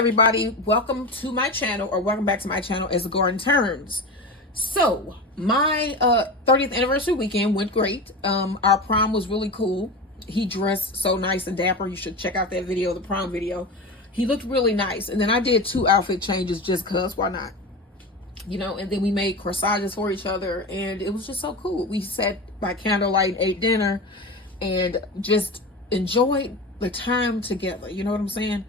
everybody, welcome to my channel, or welcome back to my channel as the garden turns. So my 30th anniversary weekend went great. Our prom was really cool. He dressed so nice and dapper. You should check out that video, the prom video. He looked really nice. And then I did 2 outfit changes just cause, why not? You know, and then we made corsages for each other, and it was just so cool. We sat by candlelight, ate dinner, and just enjoyed the time together. You know what I'm saying?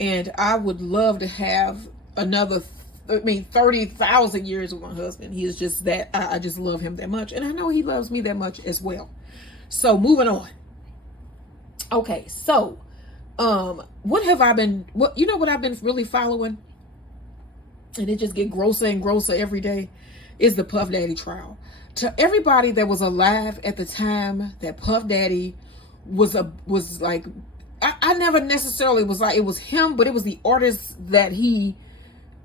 And I would love to have another, 30,000 years with my husband. He is just that, I just love him that much. And I know he loves me that much as well. So moving on. Okay, so, what I've been really following? And it just get grosser and grosser every day, is the Puff Daddy trial. To everybody that was alive at the time that Puff Daddy was like, I never necessarily was like, it was him, but it was the artists that he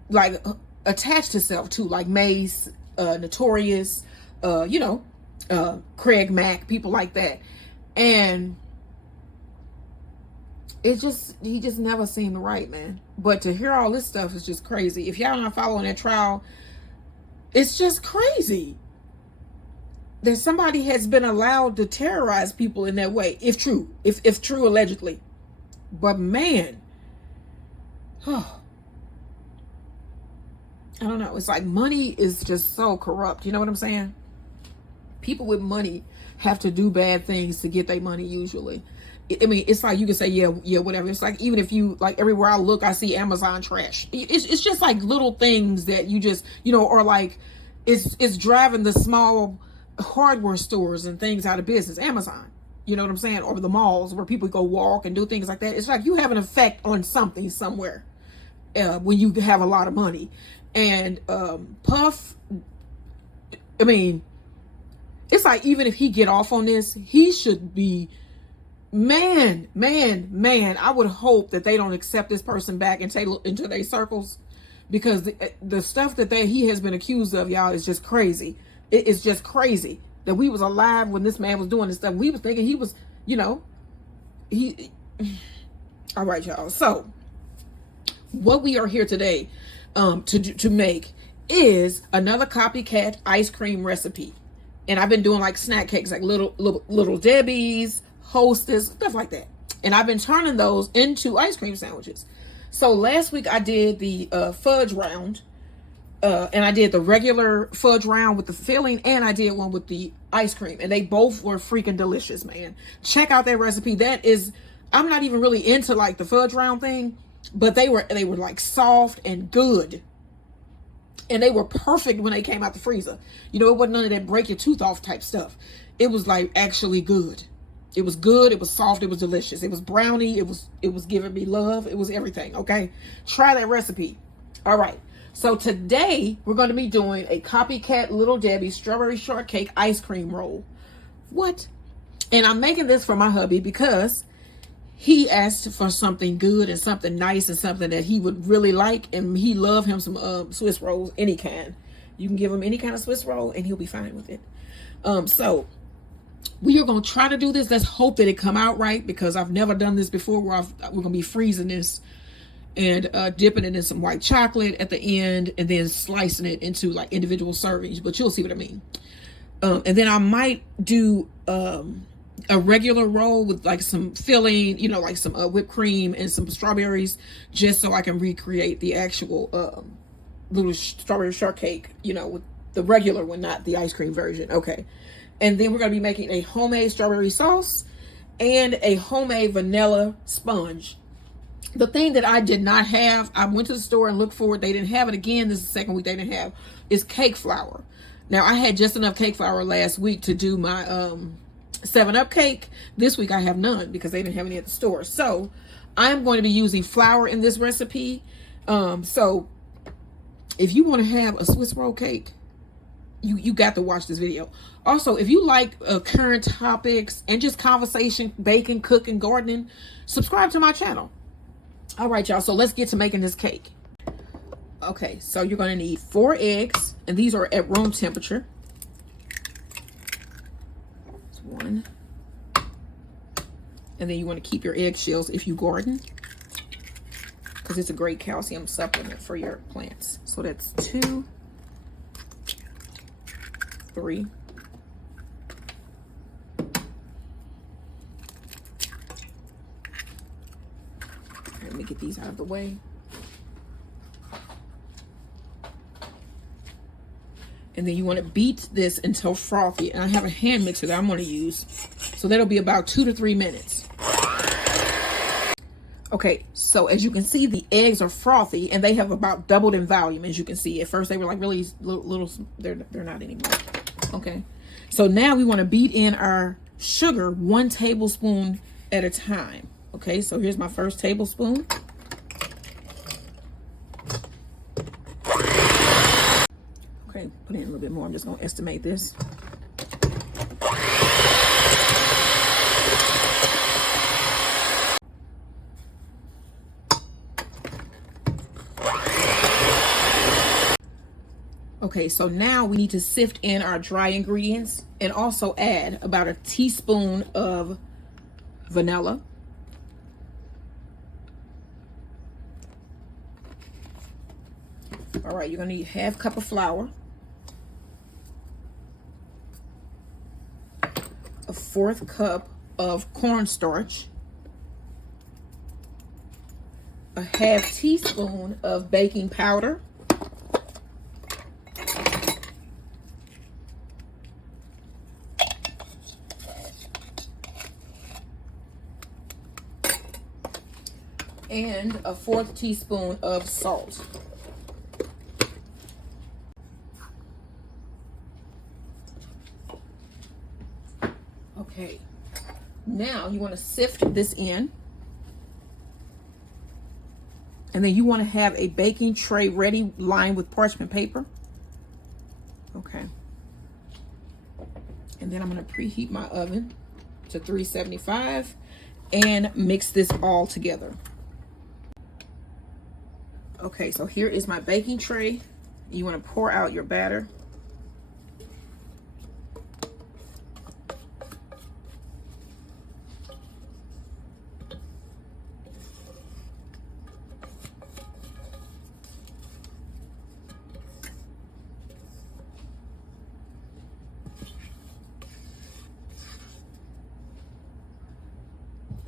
like attached himself to, like Mace, Notorious, Craig Mack, people like that. And he just never seemed right, man. But to hear all this stuff is just crazy. If y'all not following that trial, it's just crazy that somebody has been allowed to terrorize people in that way, if true, allegedly. But man, I don't know. It's like money is just so corrupt. You know what I'm saying? People with money have to do bad things to get their money usually. I mean, it's like you can say, yeah, whatever. It's like, even if you, like, everywhere I look, I see Amazon trash. It's just like little things that you just, or like it's driving the small hardware stores and things out of business. Amazon, you know what I'm saying? Or the malls where people go walk and do things like that. It's like you have an effect on something somewhere when you have a lot of money. And Puff, I mean, it's like, even if he get off on this, he should be, man, I would hope that they don't accept this person back into their circles, because the stuff that he has been accused of, y'all, is just crazy. It is just crazy that we was alive when this man was doing this stuff. We was thinking he was, all right, y'all. So what we are here today to make is another copycat ice cream recipe. And I've been doing like snack cakes, like little Debbie's, Hostess, stuff like that. And I've been turning those into ice cream sandwiches. So last week I did the fudge round. And I did the regular fudge round with the filling, and I did one with the ice cream. And they both were freaking delicious, man. Check out that recipe. That is, I'm not even really into like the fudge round thing, but they were like soft and good. And they were perfect when they came out the freezer. It wasn't none of that break your tooth off type stuff. It was like actually good. It was good. It was soft. It was delicious. It was brownie. It was giving me love. It was everything. Okay. Try that recipe. All right. So today we're going to be doing a Copycat Little Debbie strawberry shortcake ice cream roll. What? And I'm making this for my hubby because he asked for something good and something nice and something that he would really like. And he loved him some Swiss rolls, any kind. You can give him any kind of Swiss roll and he'll be fine with it. So we are going to try to do this. Let's hope that it come out right, because I've never done this before where we're going to be freezing this and dipping it in some white chocolate at the end, and then slicing it into like individual servings. But you'll see what I mean. And then I might do a regular roll with like some filling, like some whipped cream and some strawberries, just so I can recreate the actual little strawberry shortcake, with the regular one, not the ice cream version. Okay. And then we're going to be making a homemade strawberry sauce and a homemade vanilla sponge. The thing that I did not have, I went to the store and looked for it. They didn't have it again. This is the second week they didn't have, is cake flour. Now, I had just enough cake flour last week to do my 7-Up cake. This week I have none because they didn't have any at the store. So I'm going to be using flour in this recipe. So if you want to have a Swiss roll cake, you got to watch this video. Also, if you like current topics and just conversation, baking, cooking, gardening, subscribe to my channel. All right, y'all. So let's get to making this cake. Okay, so you're going to need 4 eggs, and these are at room temperature. That's 1. And then you want to keep your eggshells if you garden, because it's a great calcium supplement for your plants. So that's 2, 3. Let me get these out of the way. And then you want to beat this until frothy. And I have a hand mixer that I'm going to use. So that'll be about 2 to 3 minutes. Okay, so as you can see, the eggs are frothy and they have about doubled in volume. As you can see, at first they were like really little, they're not anymore. Okay, so now we want to beat in our sugar 1 tablespoon at a time. Okay, so here's my first tablespoon. Okay, put in a little bit more. I'm just going to estimate this. Okay, so now we need to sift in our dry ingredients and also add about a teaspoon of vanilla. All right, you're gonna need 1/2 cup of flour, a 1/4 cup of cornstarch, a 1/2 teaspoon of baking powder, and a 1/4 teaspoon of salt. Okay, now you want to sift this in, and then you want to have a baking tray ready, lined with parchment paper. Okay, and then I'm going to preheat my oven to 375 and mix this all together. Okay, so here is my baking tray. You want to pour out your batter.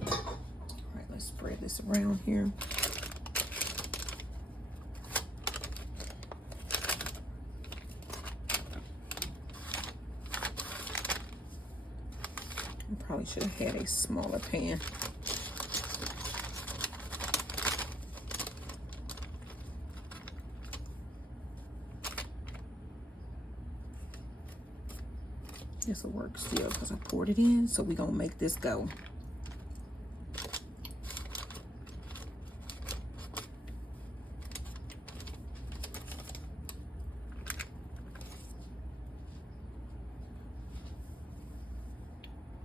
All right, let's spread this around here. Probably should have had a smaller pan. This will work still because I poured it in, so we're gonna make this go.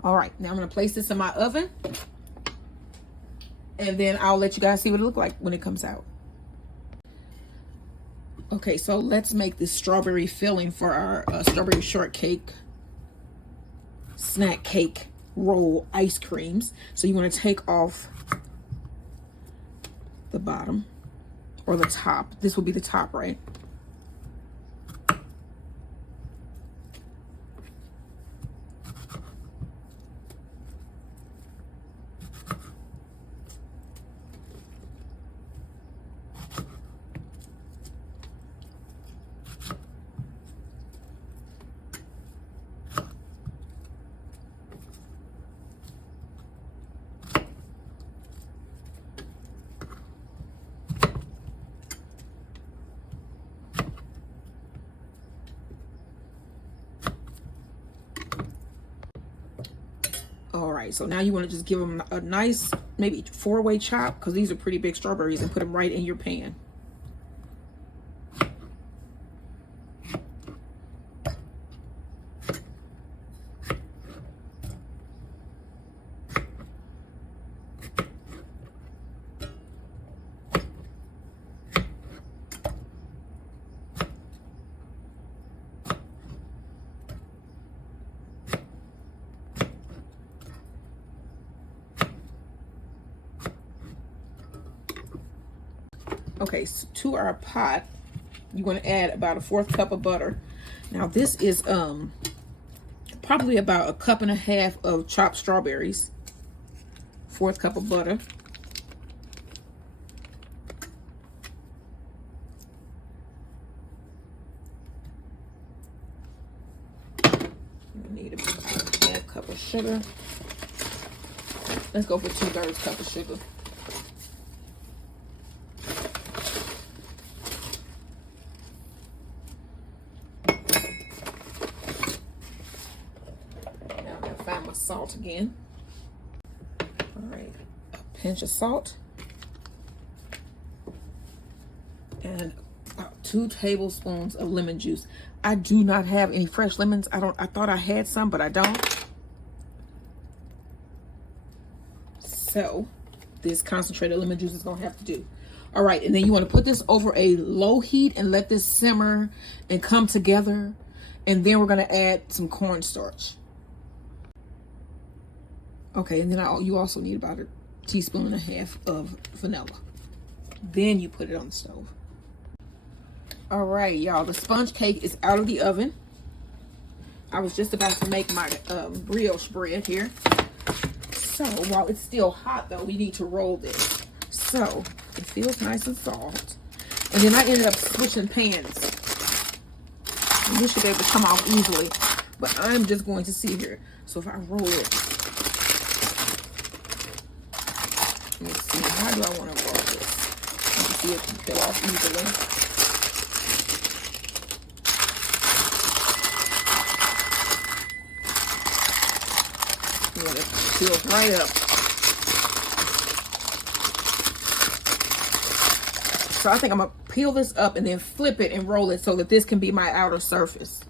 All right, now I'm gonna place this in my oven, and then I'll let you guys see what it looks like when it comes out. Okay, so let's make this strawberry filling for our strawberry shortcake snack cake roll ice creams. So you want to take off the bottom or the top. This will be the top, right? All right, so now you want to just give them a nice, maybe 4-way chop, because these are pretty big strawberries, and put them right in your pan. Okay, so to our pot, you want to add about a 1/4 cup of butter. Now this is probably about 1.5 cups of chopped strawberries. 1/4 cup of butter. We need about 1/2 cup of sugar. Let's go for 2/3 cup of sugar. Now I'm gonna find my salt again. All right, a pinch of salt and about 2 tablespoons of lemon juice. I do not have any fresh lemons. I thought I had some, but I don't. So this concentrated lemon juice is gonna have to do. All right, and then you want to put this over a low heat and let this simmer and come together. And then we're gonna add some cornstarch. Okay, and then you also need about 1.5 teaspoons of vanilla. Then you put it on the stove. All right, y'all, the sponge cake is out of the oven. I was just about to make my brioche bread here. So while it's still hot though, we need to roll this. So it feels nice and soft. And then I ended up switching pans. And this should be able to come off easily, but I'm just going to see here. So if I roll it, let me see, how do I want to roll this? Let me see if it can peel off easily. It peels right up. So I think I'm gonna peel this up and then flip it and roll it so that this can be my outer surface.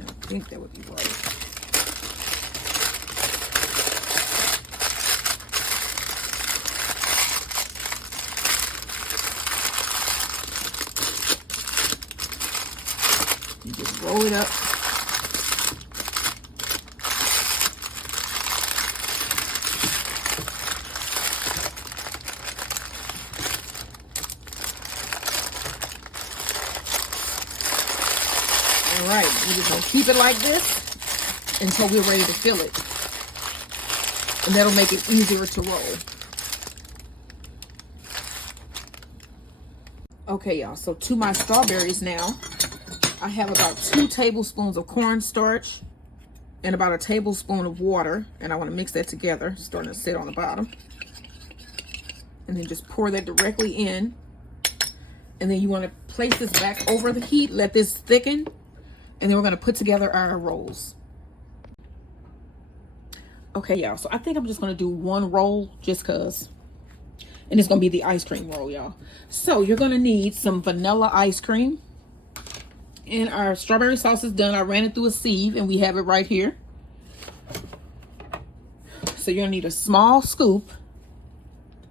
I think that would be right. You just roll it up. All right, we're just gonna keep it like this until we're ready to fill it. And that'll make it easier to roll. Okay, y'all, so to my strawberries now, I have about 2 tablespoons of cornstarch and about 1 tablespoon of water. And I want to mix that together, it's starting to sit on the bottom. And then just pour that directly in. And then you want to place this back over the heat, let this thicken. And then we're going to put together our rolls. Okay, y'all, so I think I'm just going to do 1 roll just because. And it's going to be the ice cream roll, y'all. So you're going to need some vanilla ice cream. And our strawberry sauce is done. I ran it through a sieve and we have it right here. So you're gonna need a small scoop.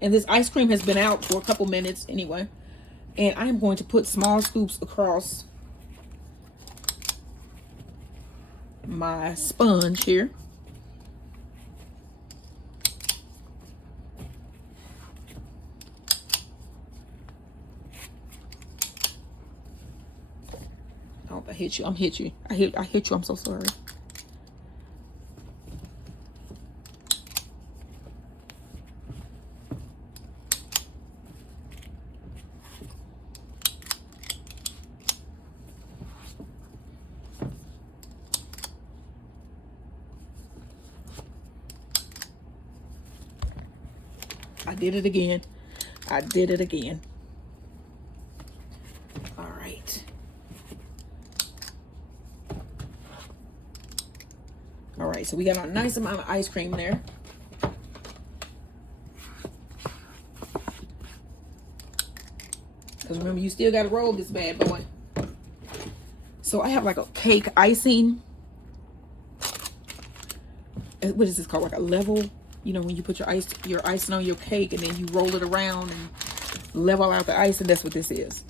And this ice cream has been out for a couple minutes anyway. And I am going to put small scoops across my sponge here. I hit you. I hit you. I'm so sorry. I did it again. I did it again. All right. All right, so we got a nice amount of ice cream there. Because remember, you still got to roll this bad boy. So I have like a cake icing. What is this called? Like a level? You know, when you put your icing on your cake and then you roll it around and level out the ice, and that's what this is.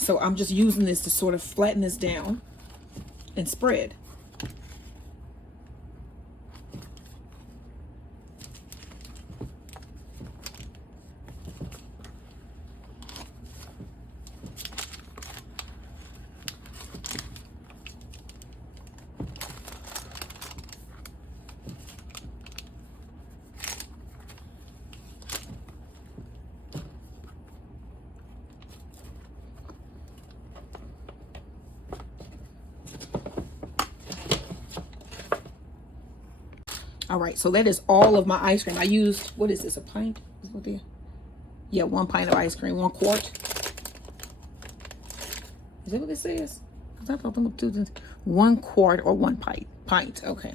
So I'm just using this to sort of flatten this down and spread. All right, so that is all of my ice cream. I used, what is this, a pint? Is what the, yeah, 1 pint of ice cream, 1 quart. Is that what it says? Because I thought them were 1 quart or 1 pint. Okay.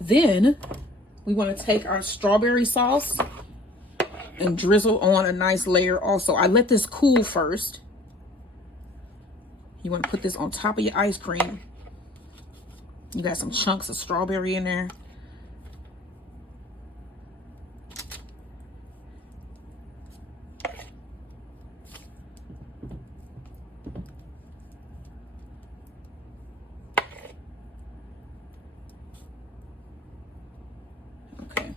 Then we want to take our strawberry sauce and drizzle on a nice layer also. I let this cool first. You want to put this on top of your ice cream. You got some chunks of strawberry in there. Okay.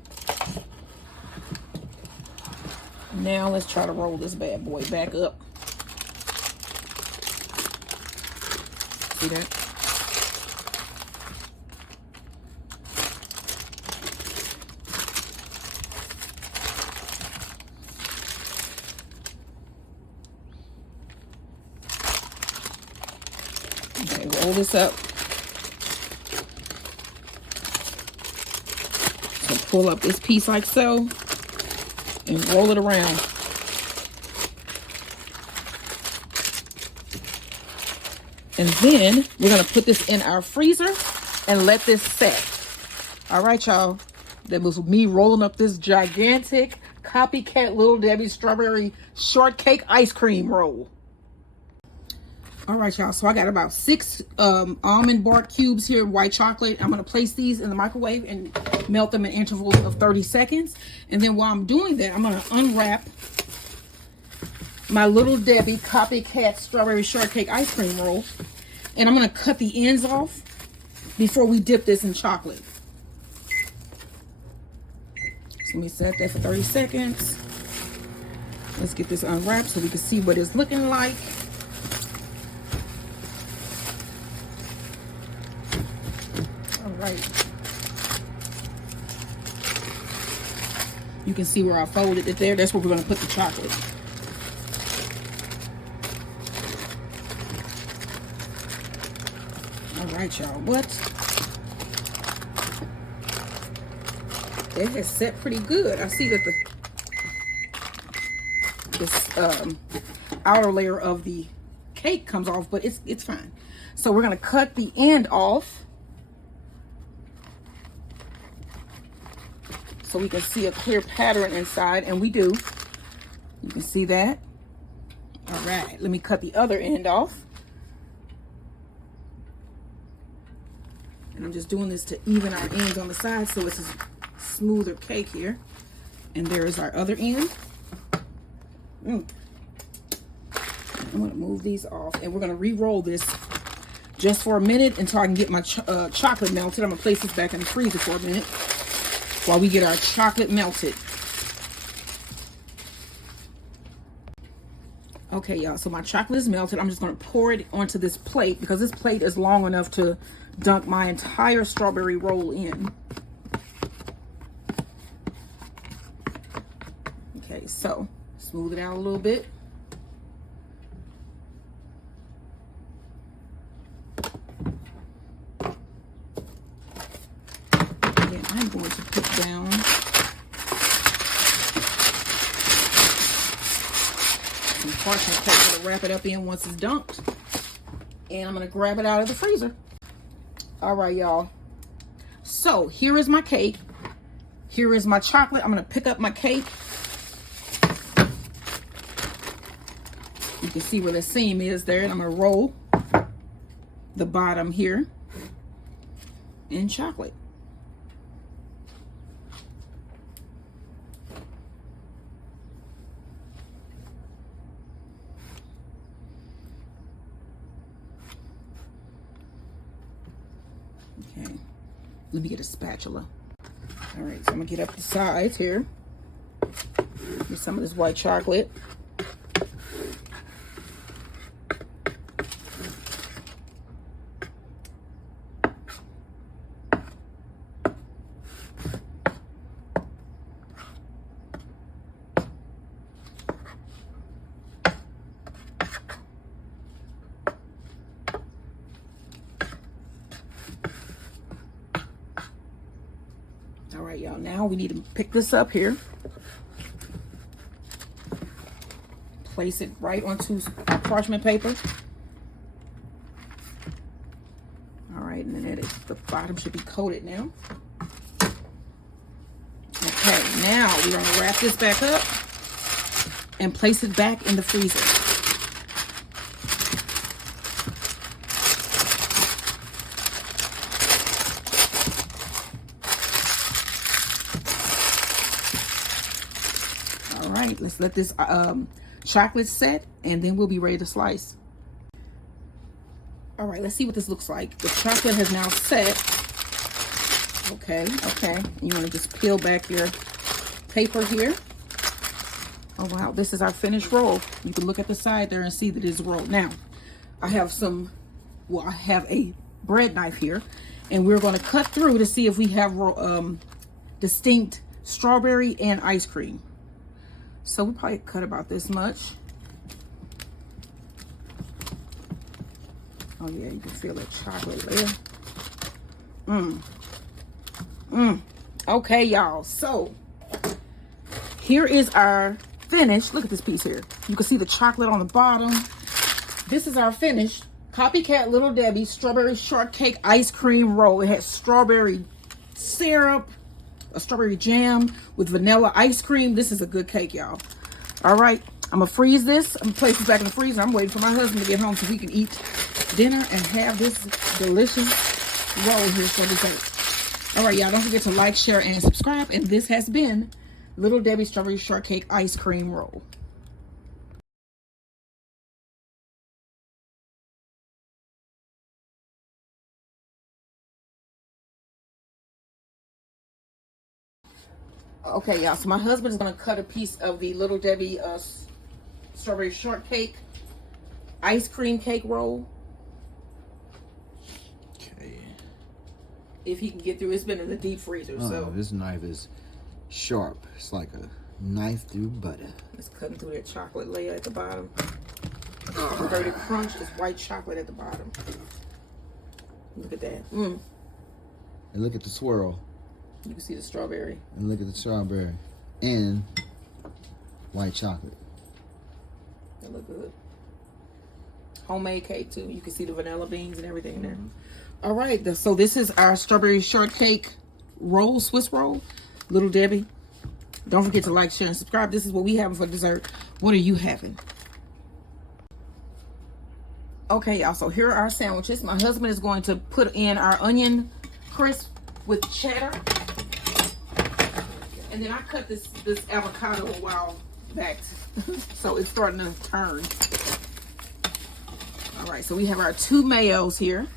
Now let's try to roll this bad boy back up. See that? Okay, roll this up. So pull up this piece like so and roll it around. And then we're gonna put this in our freezer and let this set. All right, y'all. That was me rolling up this gigantic Copycat Little Debbie strawberry shortcake ice cream roll. All right, y'all, so I got about 6 almond bark cubes here, white chocolate. I'm gonna place these in the microwave and melt them in intervals of 30 seconds. And then while I'm doing that, I'm gonna unwrap my Little Debbie Copycat strawberry shortcake ice cream roll. And I'm gonna cut the ends off before we dip this in chocolate. So let me set that for 30 seconds. Let's get this unwrapped so we can see what it's looking like. Right. You can see where I folded it there. That's where we're going to put the chocolate. All right, y'all. What? It has set pretty good. I see that this outer layer of the cake comes off, but it's fine. So we're going to cut the end off, so we can see a clear pattern inside, and we do. You can see that. All right, let me cut the other end off. And I'm just doing this to even our ends on the side so it's a smoother cake here. And there is our other end. I'm gonna move these off, and we're gonna re-roll this just for a minute until I can get my chocolate melted. I'm gonna place this back in the freezer for a minute while we get our chocolate melted. Okay, y'all, so my chocolate is melted. I'm just gonna pour it onto this plate because this plate is long enough to dunk my entire strawberry roll in. Okay, so smooth it out a little bit. I'm going to put down some parchment paper to wrap it up in once it's dunked. And I'm going to grab it out of the freezer. All right, y'all. So here is my cake. Here is my chocolate. I'm going to pick up my cake. You can see where the seam is there. And I'm going to roll the bottom here in chocolate. Let me get a spatula. All right, so I'm gonna get up the sides here. Get some of this white chocolate. All right, y'all, now we need to pick this up here. Place it right onto parchment paper. All right, and then the bottom should be coated now. Okay, now we're gonna wrap this back up and place it back in the freezer. All right, let's let this chocolate set, and then we'll be ready to slice. All right, let's see what this looks like. The chocolate has now set. Okay. You want to just peel back your paper here. Oh wow, this is our finished roll. You can look at the side there and see that it's rolled. Now, I have a bread knife here, and we're going to cut through to see if we have distinct strawberry and ice cream. So we probably cut about this much. Oh yeah, you can feel that chocolate there. Okay, y'all. So here is our finish. Look at this piece here. You can see the chocolate on the bottom. This is our finished Copycat Little Debbie Strawberry Shortcake Ice Cream Roll. It has strawberry syrup, a strawberry jam with vanilla ice cream. This is a good cake, y'all. All right, I'm gonna freeze this. I'm gonna place this back in the freezer. I'm waiting for my husband to get home so we can eat dinner and have this delicious roll here for dessert. All right, y'all, don't forget to like, share, and subscribe. And this has been Little Debbie Strawberry Shortcake Ice Cream Roll. Okay, y'all, so my husband is going to cut a piece of the Little Debbie Strawberry Shortcake Ice Cream Cake Roll. Okay. If he can get through. It's been in the deep freezer, so. This knife is sharp. It's like a knife through butter. It's cutting through that chocolate layer at the bottom. Converted crunch is white chocolate at the bottom. Look at that. And look at the swirl. You can see the strawberry. And look at the strawberry. And white chocolate. That look good. Homemade cake too. You can see the vanilla beans and everything there. All right, so this is our strawberry shortcake roll, Swiss roll, Little Debbie. Don't forget to like, share, and subscribe. This is what we having for dessert. What are you having? Okay, y'all, so here are our sandwiches. My husband is going to put in our onion crisp with cheddar. And then I cut this avocado a while back, so it's starting to turn. All right, so we have our 2 mayos here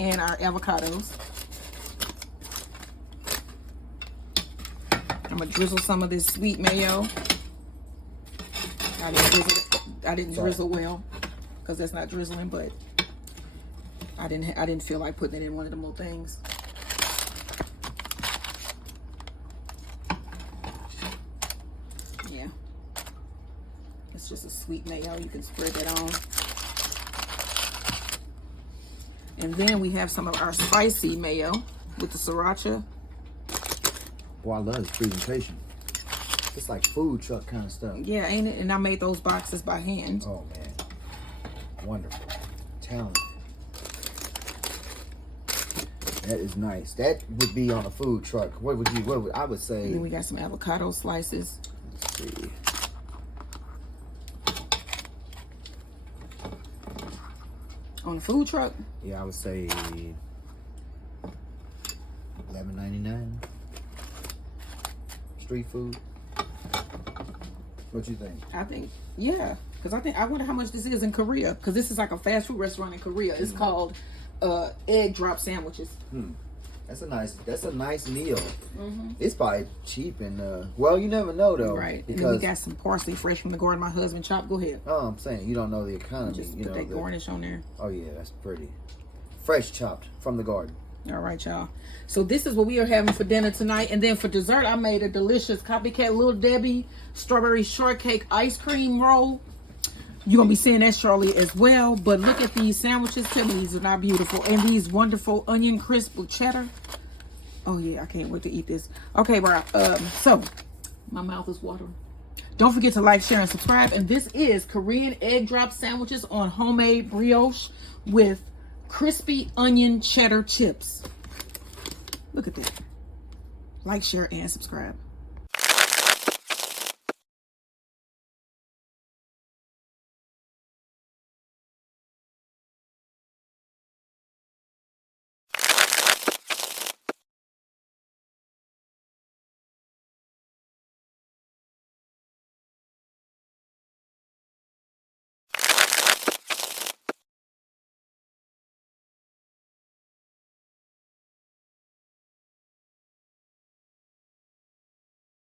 and our avocados. I'm gonna drizzle some of this sweet mayo. I didn't drizzle well because that's not drizzling, but I didn't feel like putting it in one of them little things. Yeah, it's just a sweet mayo. You can spread that on. And then we have some of our spicy mayo with the sriracha. Boy, I love this presentation. It's like food truck kind of stuff. Yeah, ain't it? And I made those boxes by hand. Oh man, wonderful, talent. That is nice. That would be on a food truck. What would I would say? And then we got some avocado slices. Let's see. On a food truck? Yeah, I would say $11.99. Street food. What you think? I think, yeah. Because I wonder how much this is in Korea. Because this is like a fast food restaurant in Korea. It's called egg drop sandwiches. That's a nice meal. It's probably cheap and well, you never know though. Right. Because and then we got some parsley fresh from the garden my husband chopped. Go ahead. Oh, I'm saying you don't know the economy. Just you put know that garnish on there. Oh yeah, that's pretty. Fresh chopped from the garden. All right, y'all. So this is what we are having for dinner tonight. And then for dessert, I made a delicious Copycat Little Debbie strawberry shortcake ice cream roll. You're going to be seeing that shortly as well. But look at these sandwiches. Tell me these are not beautiful. And these wonderful onion crisp with cheddar. Oh, yeah. I can't wait to eat this. Okay, bro. So, my mouth is watering. Don't forget to like, share, and subscribe. And this is Korean egg drop sandwiches on homemade brioche with crispy onion cheddar chips. Look at that. Like, share, and subscribe.